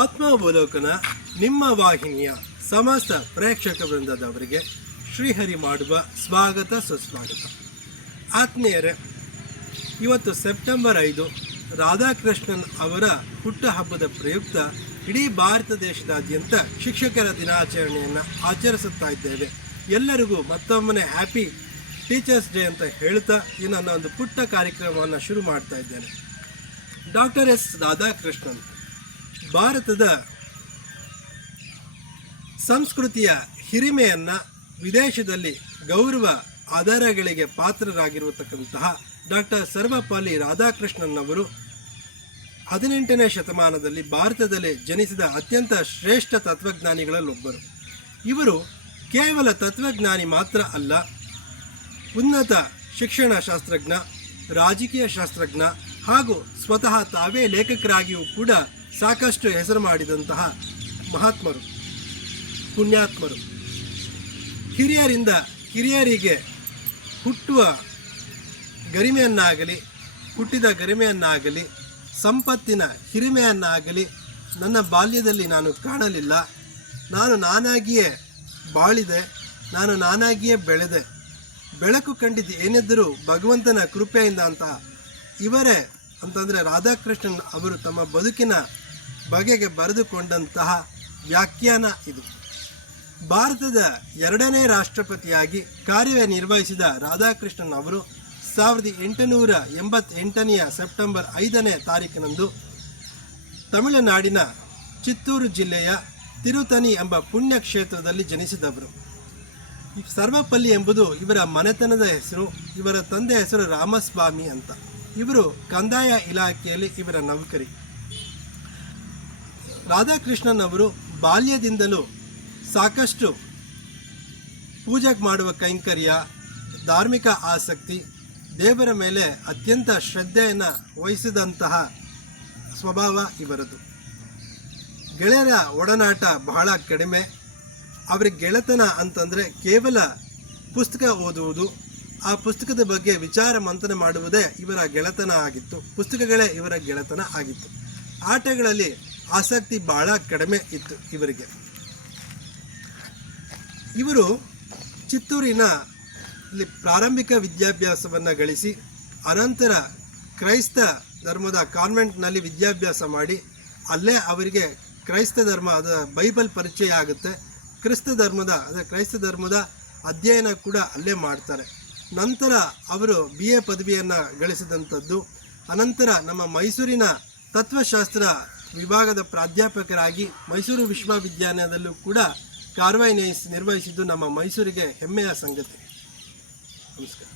ಆತ್ಮಾವಲೋಕನ ನಿಮ್ಮ ವಾಹಿನಿಯ ಸಮಸ್ತ ಪ್ರೇಕ್ಷಕ ವೃಂದದವರಿಗೆ ಶ್ರೀಹರಿ ಮಾಡುವ ಸ್ವಾಗತ ಸುಸ್ವಾಗತ. ಆತ್ಮೀಯರೇ, ಇವತ್ತು ಸೆಪ್ಟೆಂಬರ್ 5 ರಾಧಾಕೃಷ್ಣನ್ ಅವರ ಹುಟ್ಟುಹಬ್ಬದ ಪ್ರಯುಕ್ತ ಇಡೀ ಭಾರತ ದೇಶದಾದ್ಯಂತ ಶಿಕ್ಷಕರ ದಿನಾಚರಣೆಯನ್ನು ಆಚರಿಸುತ್ತಾ ಇದ್ದೇವೆ. ಎಲ್ಲರಿಗೂ ಮತ್ತೊಮ್ಮೆ ಹ್ಯಾಪಿ ಟೀಚರ್ಸ್ ಡೇ ಅಂತ ಹೇಳ್ತಾ ಈ ನನ್ನ ಒಂದು ಪುಟ್ಟ ಕಾರ್ಯಕ್ರಮವನ್ನು ಶುರು ಮಾಡ್ತಾ ಇದ್ದೇನೆ. ಡಾಕ್ಟರ್ ಎಸ್ ರಾಧಾಕೃಷ್ಣನ್ ಭಾರತದ ಸಂಸ್ಕೃತಿಯ ಹಿರಿಮೆಯನ್ನು ವಿದೇಶದಲ್ಲಿ ಗೌರವ ಆಧಾರಗಳಿಗೆ ಪಾತ್ರರಾಗಿರತಕ್ಕಂತಹ ಡಾಕ್ಟರ್ ಸರ್ವಪಲ್ಲಿ ರಾಧಾಕೃಷ್ಣನ್ ಅವರು 18ನೇ ಶತಮಾನದಲ್ಲಿ ಭಾರತದಲ್ಲಿ ಜನಿಸಿದ ಅತ್ಯಂತ ಶ್ರೇಷ್ಠ ತತ್ವಜ್ಞಾನಿಗಳಲ್ಲೊಬ್ಬರು. ಇವರು ಕೇವಲ ತತ್ವಜ್ಞಾನಿ ಮಾತ್ರ ಅಲ್ಲ, ಉನ್ನತ ಶಿಕ್ಷಣ ಶಾಸ್ತ್ರಜ್ಞ, ರಾಜಕೀಯ ಶಾಸ್ತ್ರಜ್ಞ ಹಾಗೂ ಸ್ವತಃ ತಾವೇ ಲೇಖಕರಾಗಿಯೂ ಕೂಡ ಸಾಕಷ್ಟು ಹೆಸರು ಮಾಡಿದಂತಹ ಮಹಾತ್ಮರು, ಪುಣ್ಯಾತ್ಮರು. ಹಿರಿಯರಿಂದ ಕಿರಿಯರಿಗೆ ಹುಟ್ಟಿದ ಗರಿಮೆಯನ್ನಾಗಲಿ ಸಂಪತ್ತಿನ ಹಿರಿಮೆಯನ್ನಾಗಲಿ ನನ್ನ ಬಾಲ್ಯದಲ್ಲಿ ನಾನು ಕಾಣಲಿಲ್ಲ. ನಾನು ನಾನಾಗಿಯೇ ಬಾಳಿದೆ, ನಾನು ನಾನಾಗಿಯೇ ಬೆಳೆದೆ. ಬೆಳಕು ಕಂಡಿದ್ದು ಏನೆದ್ದರೂ ಭಗವಂತನ ಕೃಪೆಯಿಂದ ಅಂತ ಇವರೇ ಅಂತಂದರೆ ರಾಧಾಕೃಷ್ಣನ್ ಅವರು ತಮ್ಮ ಬದುಕಿನ ಬಗೆಗೆ ಬರೆದುಕೊಂಡಂತಹ ವ್ಯಾಖ್ಯಾನ ಇದು. ಭಾರತದ 2ನೇ ರಾಷ್ಟ್ರಪತಿಯಾಗಿ ಕಾರ್ಯನಿರ್ವಹಿಸಿದ ರಾಧಾಕೃಷ್ಣನ್ ಅವರು 1888ನೇ ಸೆಪ್ಟೆಂಬರ್ 5ನೇ ತಾರೀಕಿನಂದು ತಮಿಳುನಾಡಿನ ಚಿತ್ತೂರು ಜಿಲ್ಲೆಯ ತಿರುತನಿ ಎಂಬ ಪುಣ್ಯಕ್ಷೇತ್ರದಲ್ಲಿ ಜನಿಸಿದವರು. ಸರ್ವಪಲ್ಲಿ ಎಂಬುದು ಇವರ ಮನೆತನದ ಹೆಸರು. ಇವರ ತಂದೆ ಹೆಸರು ರಾಮಸ್ವಾಮಿ ಅಂತ. ಇವರು ಕಂದಾಯ ಇಲಾಖೆಯಲ್ಲಿ ಇವರ ನೌಕರಿ. ರಾಧಾಕೃಷ್ಣನ್ ಅವರು ಬಾಲ್ಯದಿಂದಲೂ ಸಾಕಷ್ಟು ಪೂಜೆ ಮಾಡುವ ಕೈಂಕರ್ಯ, ಧಾರ್ಮಿಕ ಆಸಕ್ತಿ, ದೇವರ ಮೇಲೆ ಅತ್ಯಂತ ಶ್ರದ್ಧೆಯನ್ನು ವಹಿಸಿದಂತಹ ಸ್ವಭಾವ ಇವರದು. ಗೆಳೆಯರ ಒಡನಾಟ ಬಹಳ ಕಡಿಮೆ. ಅವರಿಗೆ ಗೆಳೆತನ ಅಂತಂದರೆ ಕೇವಲ ಪುಸ್ತಕ ಓದುವುದು, ಆ ಪುಸ್ತಕದ ಬಗ್ಗೆ ವಿಚಾರ ಮಂಥನ ಮಾಡುವುದೇ ಇವರ ಗೆಳೆತನ ಆಗಿತ್ತು. ಪುಸ್ತಕಗಳೇ ಇವರ ಗೆಳೆತನ ಆಗಿತ್ತು. ಆಟಗಳಲ್ಲಿ ಆಸಕ್ತಿ ಬಹಳ ಕಡಿಮೆ ಇತ್ತು ಇವರಿಗೆ. ಇವರು ಚಿತ್ತೂರಿನ ಪ್ರಾರಂಭಿಕ ವಿದ್ಯಾಭ್ಯಾಸವನ್ನು ಗಳಿಸಿ ಅನಂತರ ಕ್ರೈಸ್ತ ಧರ್ಮದ ಕಾನ್ವೆಂಟ್ನಲ್ಲಿ ವಿದ್ಯಾಭ್ಯಾಸ ಮಾಡಿ ಅಲ್ಲೇ ಅವರಿಗೆ ಕ್ರೈಸ್ತ ಧರ್ಮ ಅದರ ಬೈಬಲ್ ಪರಿಚಯ ಆಗುತ್ತೆ. ಕ್ರೈಸ್ತ ಧರ್ಮದ ಅಧ್ಯಯನ ಕೂಡ ಅಲ್ಲೇ ಮಾಡ್ತಾರೆ. ನಂತರ ಅವರು BA ಪದವಿಯನ್ನು ಗಳಿಸಿದಂಥದ್ದು. ಅನಂತರ ನಮ್ಮ ಮೈಸೂರಿನ ತತ್ವಶಾಸ್ತ್ರ ವಿಭಾಗದ ಪ್ರಾಧ್ಯಾಪಕರಾಗಿ ಮೈಸೂರು ವಿಶ್ವವಿದ್ಯಾಲಯದಲ್ಲೂ ಕೂಡ ಕಾರ್ಯನಿರ್ವಹಿಸಿದ್ದು ನಮ್ಮ ಮೈಸೂರಿಗೆ ಹೆಮ್ಮೆಯ ಸಂಗತಿ. ನಮಸ್ಕಾರ.